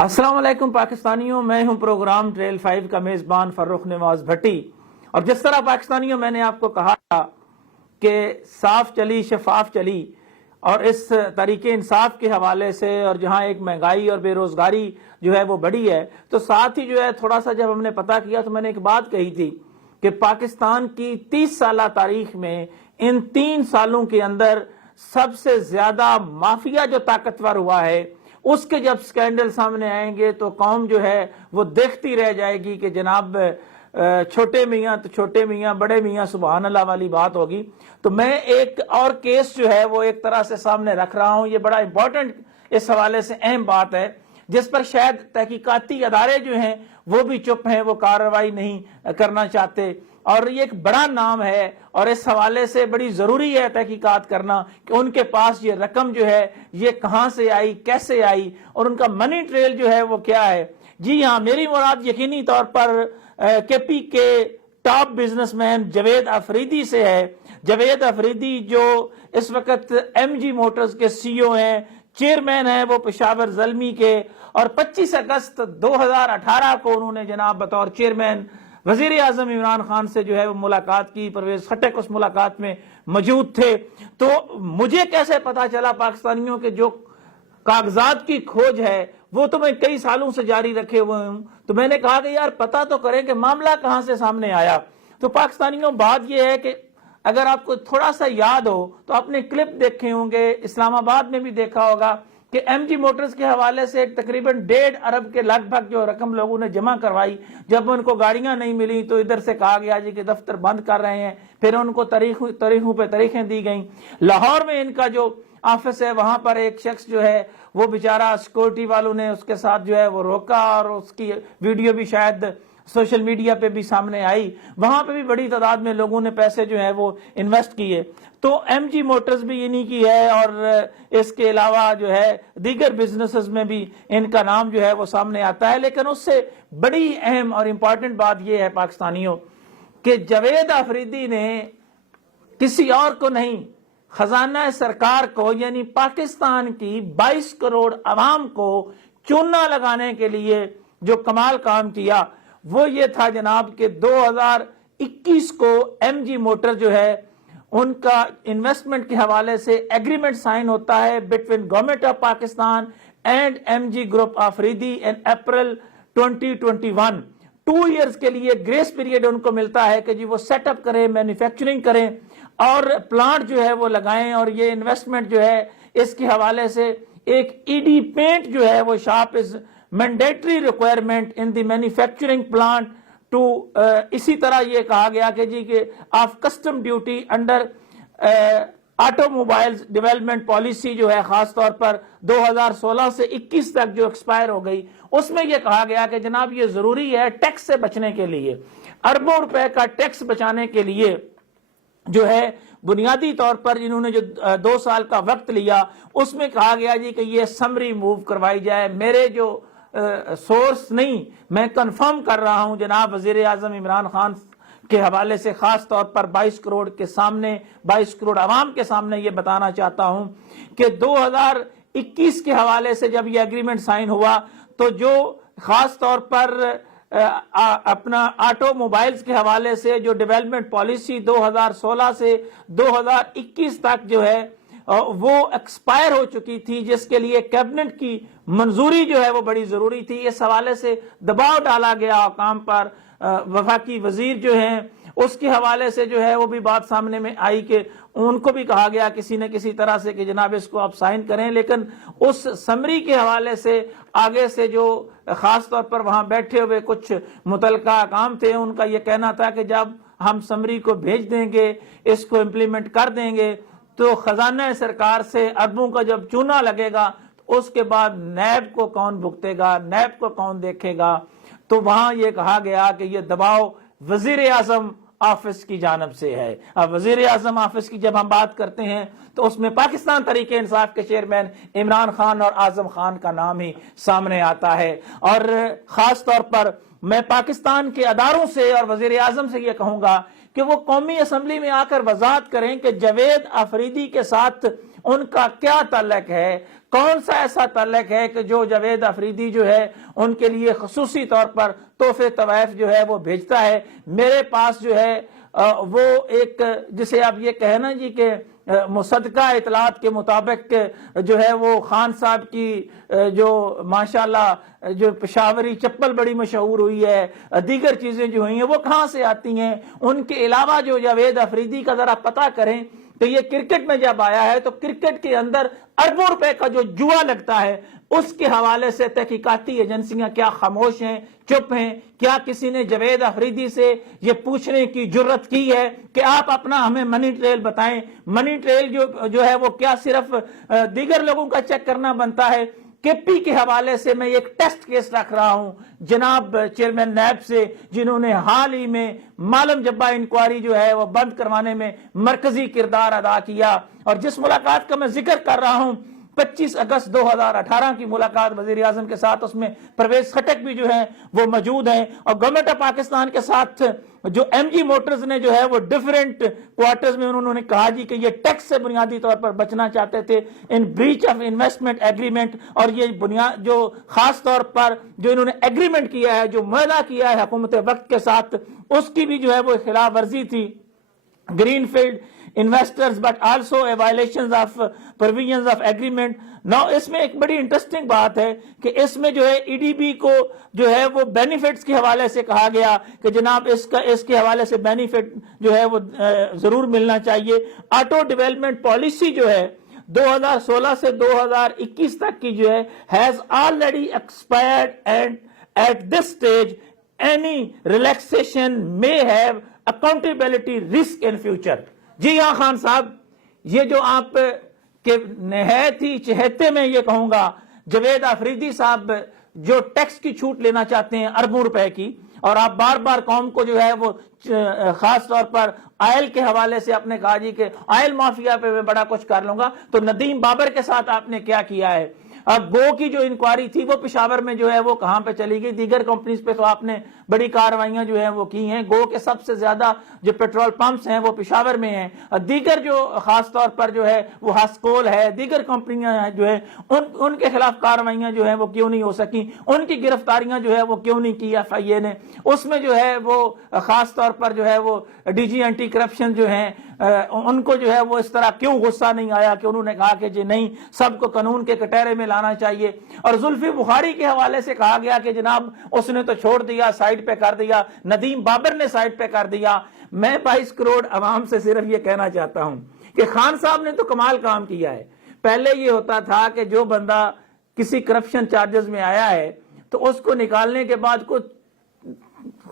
السلام علیکم پاکستانیوں، میں ہوں پروگرام ٹریل 5 کا میزبان فرخ نواز بھٹی۔ اور جس طرح پاکستانیوں میں نے آپ کو کہا تھا کہ صاف چلی شفاف چلی، اور اس طریقے انصاف کے حوالے سے، اور جہاں ایک مہنگائی اور بے روزگاری جو ہے وہ بڑی ہے، تو ساتھ ہی جو ہے تھوڑا سا جب ہم نے پتہ کیا تو میں نے ایک بات کہی تھی کہ پاکستان کی 30 سالہ تاریخ میں ان 3 سالوں کے اندر سب سے زیادہ مافیا جو طاقتور ہوا ہے، اس کے جب سکینڈل سامنے آئیں گے تو قوم جو ہے وہ دیکھتی رہ جائے گی کہ جناب چھوٹے میاں تو چھوٹے میاں، بڑے میاں سبحان اللہ والی بات ہوگی۔ تو میں ایک اور کیس جو ہے وہ ایک طرح سے سامنے رکھ رہا ہوں، یہ بڑا امپورٹنٹ اس حوالے سے اہم بات ہے، جس پر شاید تحقیقاتی ادارے جو ہیں وہ بھی چپ ہیں، وہ کارروائی نہیں کرنا چاہتے، اور یہ ایک بڑا نام ہے، اور اس حوالے سے بڑی ضروری ہے تحقیقات کرنا کہ ان کے پاس یہ رقم جو ہے یہ کہاں سے آئی، کیسے آئی، اور ان کا منی ٹریل جو ہے وہ کیا ہے۔ جی ہاں، میری مراد یقینی طور پر کے پی کے top business man Javed Afridi سے ہے۔ جاوید آفریدی جو اس وقت ایم جی موٹرز کے سی او ہیں، چیئرمین ہیں وہ پشاور زلمی کے، اور 25 اگست 2018 کو انہوں نے جناب بطور چیئرمین وزیر اعظم عمران خان سے جو ہے وہ ملاقات کی۔ پرویز خٹک اس ملاقات میں موجود تھے۔ تو مجھے کیسے پتا چلا پاکستانیوں کے جو کاغذات کی کھوج ہے وہ تو میں کئی سالوں سے جاری رکھے ہوئے ہوں، تو میں نے کہا کہ یار پتا تو کریں کہ معاملہ کہاں سے سامنے آیا۔ تو پاکستانیوں بات یہ ہے کہ اگر آپ کو تھوڑا سا یاد ہو تو آپ نے کلپ دیکھے ہوں گے، اسلام آباد میں بھی دیکھا ہوگا کہ ایم جی موٹرز کے حوالے سے تقریباً 1.5 ارب کے لگ بھگ جو رقم لوگوں نے جمع کروائی، جب ان کو گاڑیاں نہیں ملی تو ادھر سے کہا گیا جی کہ دفتر بند کر رہے ہیں، پھر ان کو تاریخوں پہ تاریخیں دی گئیں۔ لاہور میں ان کا جو آفس ہے وہاں پر ایک شخص جو ہے وہ بیچارہ سیکورٹی والوں نے اس کے ساتھ جو ہے وہ روکا، اور اس کی ویڈیو بھی شاید سوشل میڈیا پہ بھی سامنے آئی، وہاں پہ بھی بڑی تعداد میں لوگوں نے پیسے جو ہے وہ انویسٹ کیے۔ تو ایم جی موٹرز بھی انہی کی ہے، اور اس کے علاوہ جو ہے دیگر بزنسز میں بھی ان کا نام جو ہے وہ سامنے آتا ہے۔ لیکن اس سے بڑی اہم اور امپورٹنٹ بات یہ ہے پاکستانیوں کہ جاوید آفریدی نے کسی اور کو نہیں، خزانہ سرکار کو یعنی پاکستان کی 22 کروڑ عوام کو چونا لگانے کے لیے جو کمال کام کیا وہ یہ تھا جناب کہ 2021 کو ایم جی موٹر جو ہے ان کا انویسٹمنٹ کے حوالے سے ایگریمنٹ سائن ہوتا ہے between government of Pakistan and M G group Afridi in April 2021۔ 2 years کے لیے گریس پیریڈ ان کو ملتا ہے کہ جی وہ سیٹ اپ کریں، مینوفیکچرنگ کریں اور پلانٹ جو ہے وہ لگائیں، اور یہ انویسٹمنٹ جو ہے اس کے حوالے سے ایک ای ڈی پینٹ جو ہے وہ shop is mandatory requirement in the manufacturing plant too, اسی طرح یہ کہا گیا کہ جی کہ of custom duty under automobiles development policy جو ہے خاص طور پر 2016 سے 21 تک جو ایکسپائر ہو گئی، اس میں یہ کہا گیا کہ جناب یہ ضروری ہے ٹیکس سے بچنے کے لیے، اربوں روپے کا ٹیکس بچانے کے لیے جو ہے بنیادی طور پر انہوں نے جو 2 سال کا وقت لیا، اس میں کہا گیا جی کہ یہ سمری موو کروائی جائے۔ میرے جو سورس نہیں، میں کنفرم کر رہا ہوں جناب وزیر اعظم عمران خان کے حوالے سے، خاص طور پر 22 کروڑ کے سامنے، 22 کروڑ عوام کے سامنے یہ بتانا چاہتا ہوں کہ 2021 کے حوالے سے جب یہ ایگریمنٹ سائن ہوا تو جو خاص طور پر اپنا آٹو موبائلز کے حوالے سے جو ڈیولپمنٹ پالیسی 2016 سے 2021 تک جو ہے وہ ایکسپائر ہو چکی تھی، جس کے لیے کیبنٹ کی منظوری جو ہے وہ بڑی ضروری تھی۔ اس حوالے سے دباؤ ڈالا گیا حکام پر، وفاقی وزیر جو ہیں اس کے حوالے سے جو ہے وہ بھی بات سامنے میں آئی کہ ان کو بھی کہا گیا کسی نہ کسی طرح سے کہ جناب اس کو آپ سائن کریں، لیکن اس سمری کے حوالے سے آگے سے جو خاص طور پر وہاں بیٹھے ہوئے کچھ متعلقہ کام تھے ان کا یہ کہنا تھا کہ جب ہم سمری کو بھیج دیں گے، اس کو امپلیمنٹ کر دیں گے تو خزانہ سرکار سے اربوں کا جب چونا لگے گا تو اس کے بعد نیب کو کون بھگتے گا، نیب کو کون دیکھے گا۔ تو وہاں یہ کہا گیا کہ یہ دباؤ وزیر اعظم آفس کی جانب سے ہے۔ اب وزیر اعظم آفس کی جب ہم بات کرتے ہیں تو اس میں پاکستان تحریک انصاف کے چیئرمین عمران خان اور اعظم خان کا نام ہی سامنے آتا ہے۔ اور خاص طور پر میں پاکستان کے اداروں سے اور وزیر اعظم سے یہ کہوں گا کہ وہ قومی اسمبلی میں آ کر وضاحت کریں کہ جاوید آفریدی کے ساتھ ان کا کیا تعلق ہے, کون سا ایسا تعلق ہے کہ جو جاوید افریدی جو ہے ان کے لیے خصوصی طور پر تحفے طوائف جو ہے وہ بھیجتا ہے. میرے پاس جو ہے وہ ایک جسے آپ یہ کہنا جی کہ مصدقہ اطلاعات کے مطابق جو ہے وہ خان صاحب کی جو ماشاءاللہ جو پشاوری چپل بڑی مشہور ہوئی ہے, دیگر چیزیں جو ہوئی ہیں وہ کہاں سے آتی ہیں. ان کے علاوہ جو جاوید افریدی کا ذرا پتہ کریں تو یہ کرکٹ میں جب آیا ہے تو کرکٹ کے اندر اربوں روپے کا جو جوا لگتا ہے اس کے حوالے سے تحقیقاتی ایجنسیاں کیا خاموش ہیں, چپ ہیں؟ کیا کسی نے جاوید افریدی سے یہ پوچھنے کی جرت کی ہے کہ آپ اپنا ہمیں منی ٹریل بتائیں؟ منی ٹریل جو ہے وہ کیا صرف دیگر لوگوں کا چیک کرنا بنتا ہے؟ کے پی کے حوالے سے میں ایک ٹیسٹ کیس رکھ رہا ہوں جناب چیئرمین نیب سے, جنہوں نے حال ہی میں معلوم جبہ انکوائری جو ہے وہ بند کروانے میں مرکزی کردار ادا کیا. اور جس ملاقات کا میں ذکر کر رہا ہوں 25 اگست 2018 کی ملاقات وزیر اعظم کے ساتھ, اس میں پرویز خٹک بھی جو ہیں وہ موجود ہیں. اور گورنمنٹ آف پاکستان کے ساتھ جو ایم جی موٹرز نے جو ہے وہ ڈیفرنٹ کوارٹرز میں انہوں نے کہا جی کہ یہ ٹیکس سے بنیادی طور پر بچنا چاہتے تھے ان بریچ آف انویسٹمنٹ ایگریمنٹ, اور یہ بنیاد جو خاص طور پر جو انہوں نے ایگریمنٹ کیا ہے, جو معاہدہ کیا ہے حکومت وقت کے ساتھ, اس کی بھی جو ہے وہ خلاف ورزی تھی. Green field investors but also a violations of provisions of agreement. Now اس میں ایک بڑی انٹرسٹنگ بات ہے کہ اس میں جو ہے ای ڈی بی کو جو ہے وہ بینیفٹس کے حوالے سے کہا گیا کہ جناب اس کے حوالے سے بینیفٹ جو ہے وہ ضرور ملنا چاہیے. آٹو ڈیولپمنٹ پالیسی جو ہے 2016 سے 2021 تک کی جو ہے has already expired and at this stage any relaxation may have accountability risk in future. جی ہاں خان صاحب, یہ جو آپ کے نہایت ہی چہتے میں یہ کہوں گا جاوید افریدی صاحب جو ٹیکس کی چھوٹ لینا چاہتے ہیں اربوں روپے کی, اور آپ بار بار قوم کو جو ہے وہ خاص طور پر آئل کے حوالے سے آپ نے کہا جی کہ آئل مافیا پہ میں بڑا کچھ کر لوں گا, تو ندیم بابر کے ساتھ آپ نے کیا کیا ہے؟ اب گو کی جو انکوائری تھی وہ پشاور میں جو ہے وہ کہاں پہ چلی گئی؟ دیگر کمپنیز پہ تو آپ نے بڑی کارروائیاں جو ہیں وہ کی ہیں. گو کے سب سے زیادہ جو پیٹرول پمپس ہیں وہ پشاور میں ہیں, دیگر جو خاص طور پر جو ہے وہ ہاسکول ہے, دیگر کمپنیاں جو ہیں ان کے خلاف کارروائیاں جو ہیں وہ کیوں نہیں ہو سکی؟ ان کی گرفتاریاں جو ہے وہ کیوں نہیں کی ایف آئی اے نے؟ اس میں جو ہے وہ خاص طور پر جو ہے وہ ڈی جی اینٹی کرپشن جو ہیں ان کو جو ہے وہ اس طرح کیوں غصہ نہیں آیا کہ انہوں نے کہا کہ جی نہیں, سب کو قانون کے کٹہرے میں لانا چاہیے. اور زلفی بخاری کے حوالے سے کہا گیا کہ جناب اس نے تو چھوڑ دیا, سائڈ پہ کر دیا, ندیم بابر نے سائڈ پہ کر دیا. میں 22 کروڑ عوام سے صرف یہ کہنا چاہتا ہوں کہ خان صاحب نے تو کمال کام کیا ہے. پہلے یہ ہوتا تھا کہ جو بندہ کسی کرپشن چارجز میں آیا ہے تو اس کو نکالنے کے بعد کو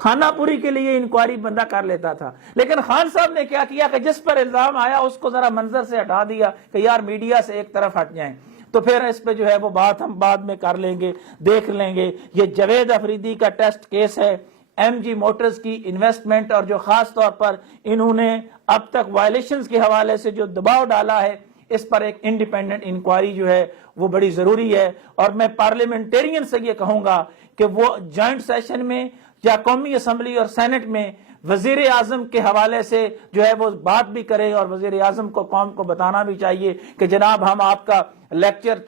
خانہ پوری کے لیے انکوائری بندہ کر لیتا تھا, لیکن خان صاحب نے کیا کیا کہ جس پر الزام آیا اس کو ذرا منظر سے ہٹا دیا کہ یار میڈیا سے ایک طرف ہٹ جائیں, تو پھر اس پہ جو ہے وہ بات ہم بعد میں کر لیں گے, دیکھ لیں گے. یہ جاوید افریدی کا ٹیسٹ کیس ہے ایم جی موٹرز کی انویسٹمنٹ, اور جو خاص طور پر انہوں نے اب تک وائلیشنز کے حوالے سے جو دباؤ ڈالا ہے, اس پر ایک انڈیپینڈنٹ انکوائری جو ہے وہ بڑی ضروری ہے. اور میں پارلیمنٹیرین سے یہ کہوں گا کہ وہ جوائنٹ سیشن میں یا قومی اسمبلی اور سینٹ میں وزیر اعظم کے حوالے سے جو ہے وہ بات بھی کرے, اور وزیر اعظم کو قوم کو بتانا بھی چاہیے کہ جناب ہم آپ کا لیکچر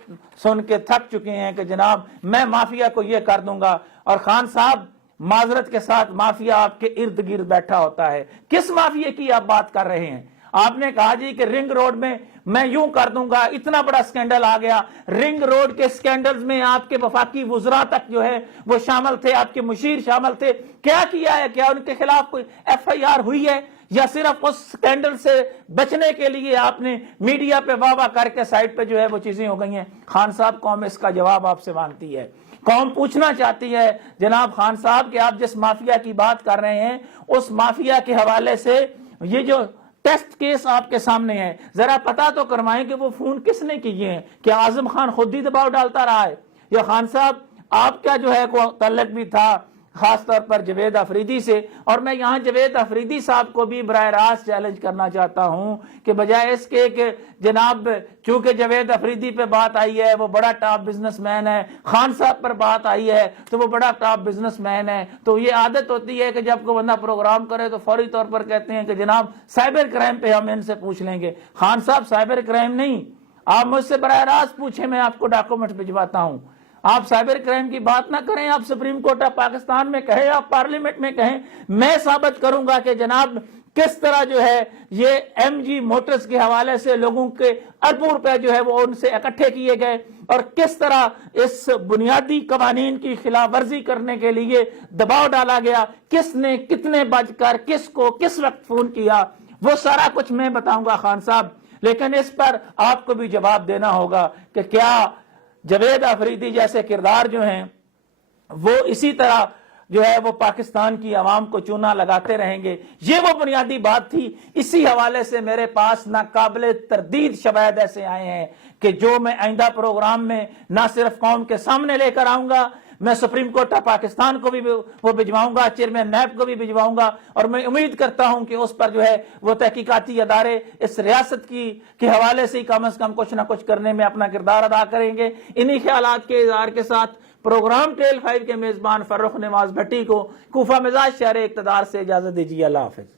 سن کے تھک چکے ہیں کہ جناب میں مافیا کو یہ کر دوں گا. اور خان صاحب معذرت کے ساتھ مافیا آپ کے ارد گرد بیٹھا ہوتا ہے. کس مافیا کی آپ بات کر رہے ہیں؟ آپ نے کہا جی کہ رنگ روڈ میں یوں کر دوں گا, اتنا بڑا سکینڈل آ گیا. رنگ روڈ کے سکینڈلز میں آپ کے وفاقی وزراء تک جو ہے وہ شامل تھے, آپ کے مشیر شامل تھے. کیا کیا ہے؟ کیا ان کے خلاف کوئی ایف آئی آر ہوئی ہے, یا صرف اس سکینڈل سے بچنے کے لیے آپ نے میڈیا پہ واہ واہ کر کے سائٹ پہ جو ہے وہ چیزیں ہو گئی ہیں؟ خان صاحب قوم اس کا جواب آپ سے مانگتی ہے. قوم پوچھنا چاہتی ہے جناب خان صاحب کہ آپ جس مافیا کی بات کر رہے ہیں اس مافیا کے حوالے سے یہ جو ٹیسٹ کیس آپ کے سامنے ہے, ذرا پتا تو کروائیں کہ وہ فون کس نے کیے ہیں. کیا اعظم خان خود ہی دباؤ ڈالتا رہا ہے, یا خان صاحب آپ کا جو ہے کو تعلق بھی تھا خاص طور پر جاوید افریدی سے؟ اور میں یہاں جاوید افریدی صاحب کو بھی براہ راست چیلنج کرنا چاہتا ہوں کہ بجائے اس کے کہ جناب چونکہ جاوید افریدی پہ بات آئی ہے وہ بڑا ٹاپ بزنس مین ہے, خان صاحب پر بات آئی ہے تو وہ بڑا ٹاپ بزنس مین ہے, تو یہ عادت ہوتی ہے کہ جب کوئی بندہ پروگرام کرے تو فوری طور پر کہتے ہیں کہ جناب سائبر کرائم پہ ہم ان سے پوچھ لیں گے. خان صاحب سائبر کرائم نہیں, آپ مجھ سے براہ راست پوچھیں، میں آپ کو ڈاکومنٹ بھجواتا ہوں. آپ سائبر کرائم کی بات نہ کریں، آپ سپریم کورٹ آف پاکستان میں کہیں، آپ پارلیمنٹ میں کہیں، میں ثابت کروں گا کہ جناب کس طرح جو ہے یہ ایم جی موٹرز کے حوالے سے لوگوں کے اربوں روپے جو ہے وہ ان سے اکٹھے کیے گئے، اور کس طرح اس بنیادی قوانین کی خلاف ورزی کرنے کے لیے دباؤ ڈالا گیا، کس نے کتنے بج کر کس کو کس وقت فون کیا، وہ سارا کچھ میں بتاؤں گا خان صاحب. لیکن اس پر آپ کو بھی جواب دینا ہوگا کہ کیا جاوید آفریدی جیسے کردار جو ہیں وہ اسی طرح جو ہے وہ پاکستان کی عوام کو چونا لگاتے رہیں گے. یہ وہ بنیادی بات تھی. اسی حوالے سے میرے پاس ناقابل تردید شواہد ایسے آئے ہیں کہ جو میں آئندہ پروگرام میں نہ صرف قوم کے سامنے لے کر آؤں گا، میں سپریم کورٹ آف پاکستان کو بھی وہ بھجواؤں گا، چیئرمین نیب کو بھی بھجواؤں گا، اور میں امید کرتا ہوں کہ اس پر جو ہے وہ تحقیقاتی ادارے اس ریاست کے حوالے سے کم از کم کچھ نہ کچھ کرنے میں اپنا کردار ادا کریں گے. انہی خیالات کے اظہار کے ساتھ پروگرام ٹریل 5 کے میزبان فرخ نواز بھٹی کو کوفہ مزاج شہر اقتدار سے اجازت دیجیے. اللہ حافظ.